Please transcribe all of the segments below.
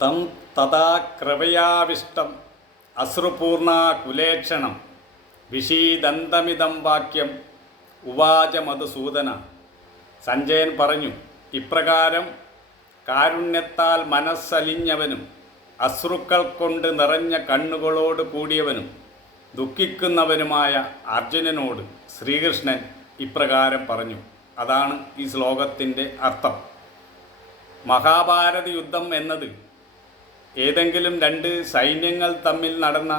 തം തഥാ കൃപയാവിഷ്ടം അശ്രുപൂർണാ കുലേക്ഷണം വിഷീദന്തമിതം വാക്യം ഉവാച മധുസൂദന. സഞ്ജയൻ പറഞ്ഞു, ഇപ്രകാരം കാരുണ്യത്താൽ മനസ്സലിഞ്ഞവനും അശ്രുക്കൾ കൊണ്ട് നിറഞ്ഞ കണ്ണുകളോട് കൂടിയവനും ദുഃഖിക്കുന്നവനുമായ അർജുനനോട് ശ്രീകൃഷ്ണൻ ഇപ്രകാരം പറഞ്ഞു. അതാണ് ഈ ശ്ലോകത്തിൻ്റെ അർത്ഥം. മഹാഭാരത യുദ്ധം എന്നത് ഏതെങ്കിലും രണ്ട് സൈന്യങ്ങൾ തമ്മിൽ നടന്ന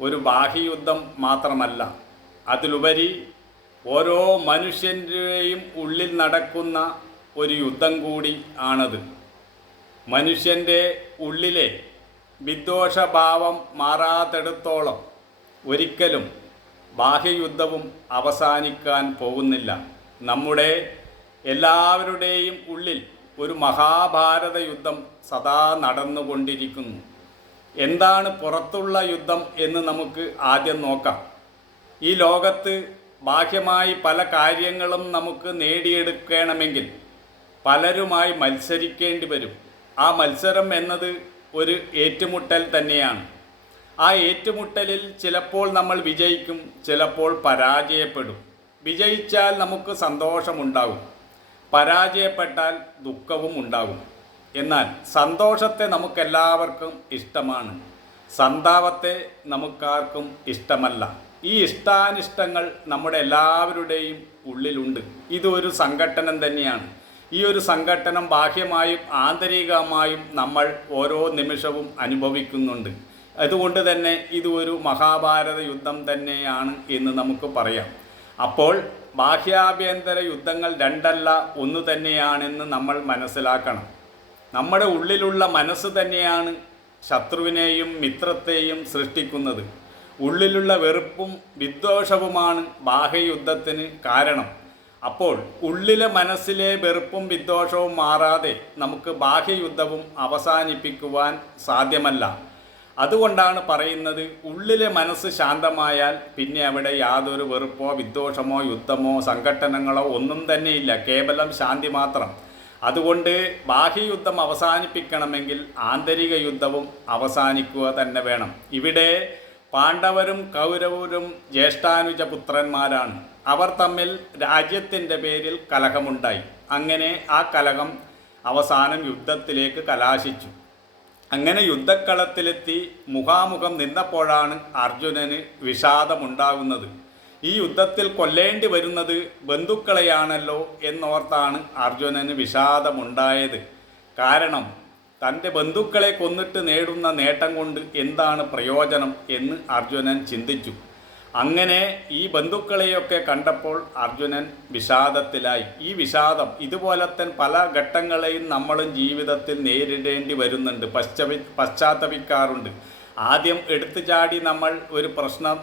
ഒരു ബാഹ്യയുദ്ധം മാത്രമല്ല, അതിലുപരി ഓരോ മനുഷ്യൻ്റെയും ഉള്ളിൽ നടക്കുന്ന ഒരു യുദ്ധം കൂടി ആണത്. മനുഷ്യൻ്റെ ഉള്ളിലെ വിദ്വേഷഭാവം മാറാത്തിടത്തോളം ഒരിക്കലും ബാഹ്യയുദ്ധവും അവസാനിക്കാൻ പോകുന്നില്ല. നമ്മുടെ എല്ലാവരുടെയും ഉള്ളിൽ ഒരു മഹാഭാരത യുദ്ധം സദാ നടന്നുകൊണ്ടിരിക്കുന്നു. എന്താണ് പുറത്തുള്ള യുദ്ധം എന്ന് നമുക്ക് ആദ്യം നോക്കാം. ഈ ലോകത്ത് ബാഹ്യമായി പല കാര്യങ്ങളും നമുക്ക് നേടിയെടുക്കണമെങ്കിൽ പലരുമായി മത്സരിക്കേണ്ടി വരും. ആ മത്സരം എന്നത് ഒരു ഏറ്റുമുട്ടൽ തന്നെയാണ്. ആ ഏറ്റുമുട്ടലിൽ ചിലപ്പോൾ നമ്മൾ വിജയിക്കും, ചിലപ്പോൾ പരാജയപ്പെടും. വിജയിച്ചാൽ നമുക്ക് സന്തോഷമുണ്ടാകും, പരാജയപ്പെട്ടാൽ ദുഃഖവും ഉണ്ടാകും. എന്നാൽ സന്തോഷത്തെ നമുക്കെല്ലാവർക്കും ഇഷ്ടമാണ്, സന്താപത്തെ നമുക്കാർക്കും ഇഷ്ടമല്ല. ഈ ഇഷ്ടാനിഷ്ടങ്ങൾ നമ്മുടെ എല്ലാവരുടെയും ഉള്ളിലുണ്ട്. ഇതൊരു സംഘട്ടനം തന്നെയാണ്. ഈ ഒരു സംഘട്ടനം ബാഹ്യമായും ആന്തരികമായും നമ്മൾ ഓരോ നിമിഷവും അനുഭവിക്കുന്നുണ്ട്. അതുകൊണ്ട് തന്നെ ഇത് ഒരു മഹാഭാരത യുദ്ധം തന്നെയാണ് എന്ന് നമുക്ക് പറയാം. അപ്പോൾ ബാഹ്യാഭ്യന്തര യുദ്ധങ്ങൾ രണ്ടല്ല, ഒന്ന് തന്നെയാണെന്ന് നമ്മൾ മനസ്സിലാക്കണം. നമ്മുടെ ഉള്ളിലുള്ള മനസ്സ് തന്നെയാണ് ശത്രുവിനെയും മിത്രത്തെയും സൃഷ്ടിക്കുന്നത്. ഉള്ളിലുള്ള വെറുപ്പും വിദ്വേഷവുമാണ് ബാഹ്യയുദ്ധത്തിന് കാരണം. അപ്പോൾ ഉള്ളിലെ മനസ്സിലെ വെറുപ്പും വിദ്വേഷവും മാറാതെ നമുക്ക് ബാഹ്യയുദ്ധവും അവസാനിപ്പിക്കുവാൻ സാധ്യമല്ല. അതുകൊണ്ടാണ് പറയുന്നത്, ഉള്ളിലെ മനസ്സ് ശാന്തമായാൽ പിന്നെ അവിടെ യാതൊരു വെറുപ്പോ വിദ്വേഷമോ യുദ്ധമോ സംഘട്ടനങ്ങളോ ഒന്നും തന്നെയില്ല, കേവലം ശാന്തി മാത്രം. അതുകൊണ്ട് ബാഹ്യയുദ്ധം അവസാനിപ്പിക്കണമെങ്കിൽ ആന്തരിക യുദ്ധവും അവസാനിക്കുക തന്നെ വേണം. ഇവിടെ പാണ്ഡവരും കൗരവരും ജ്യേഷ്ഠാനുജ പുത്രന്മാരാണ്. അവർ തമ്മിൽ രാജ്യത്തിൻ്റെ പേരിൽ കലഹമുണ്ടായി. അങ്ങനെ ആ കലഹം അവസാനം യുദ്ധത്തിലേക്ക് കലാശിച്ചു. അങ്ങനെ യുദ്ധക്കളത്തിലെത്തി മുഖാമുഖം നിന്നപ്പോഴാണ് അർജുനന് വിഷാദമുണ്ടാകുന്നത്. ഈ യുദ്ധത്തിൽ കൊല്ലേണ്ടി വരുന്നത് ബന്ധുക്കളെയാണല്ലോ എന്നോർത്താണ് അർജുനന് വിഷാദമുണ്ടായത്. കാരണം തൻ്റെ ബന്ധുക്കളെ കൊന്നിട്ട് നേടുന്ന നേട്ടം കൊണ്ട് എന്താണ് പ്രയോജനം എന്ന് അർജുനൻ ചിന്തിച്ചു. അങ്ങനെ ഈ ബന്ധുക്കളെയൊക്കെ കണ്ടപ്പോൾ അർജുനൻ വിഷാദത്തിലായി. ഈ വിഷാദം ഇതുപോലത്തെ പല ഘട്ടങ്ങളെയും നമ്മളും ജീവിതത്തിൽ നേരിടേണ്ടി വരുന്നുണ്ട്, പശ്ചാത്തപിക്കാറുണ്ട്. ആദ്യം എടുത്തു ചാടി നമ്മൾ ഒരു പ്രശ്നം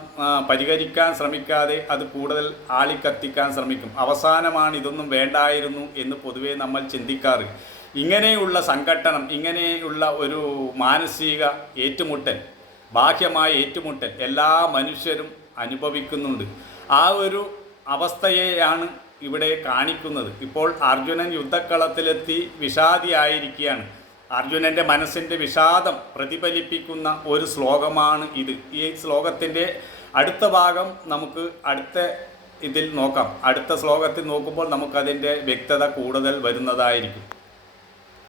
പരിഹരിക്കാൻ ശ്രമിക്കാതെ അത് കൂടുതൽ ആളിക്കത്തിക്കാൻ ശ്രമിക്കും. അവസാനമാണ് ഇതൊന്നും വേണ്ടായിരുന്നു എന്ന് പൊതുവെ നമ്മൾ ചിന്തിക്കാറ്. ഇങ്ങനെയുള്ള സംഘട്ടനം, ഇങ്ങനെയുള്ള ഒരു മാനസിക ഏറ്റുമുട്ടൽ, ബാഹ്യമായ ഏറ്റുമുട്ടൽ എല്ലാ മനുഷ്യരും അനുഭവിക്കുന്നുണ്ട്. ആ ഒരു അവസ്ഥയെയാണ് ഇവിടെ കാണിക്കുന്നത്. ഇപ്പോൾ അർജുനൻ യുദ്ധക്കളത്തിലെത്തി വിഷാദിയായിരിക്കുകയാണ്. അർജുനൻ്റെ മനസ്സിൻ്റെ വിഷാദം പ്രതിഫലിപ്പിക്കുന്ന ഒരു ശ്ലോകമാണ് ഇത്. ഈ ശ്ലോകത്തിൻ്റെ അടുത്ത ഭാഗം നമുക്ക് അടുത്ത ഇതിൽ നോക്കാം. അടുത്ത ശ്ലോകത്തിൽ നോക്കുമ്പോൾ നമുക്കതിൻ്റെ വ്യക്തത കൂടുതൽ വരുന്നതായിരിക്കും.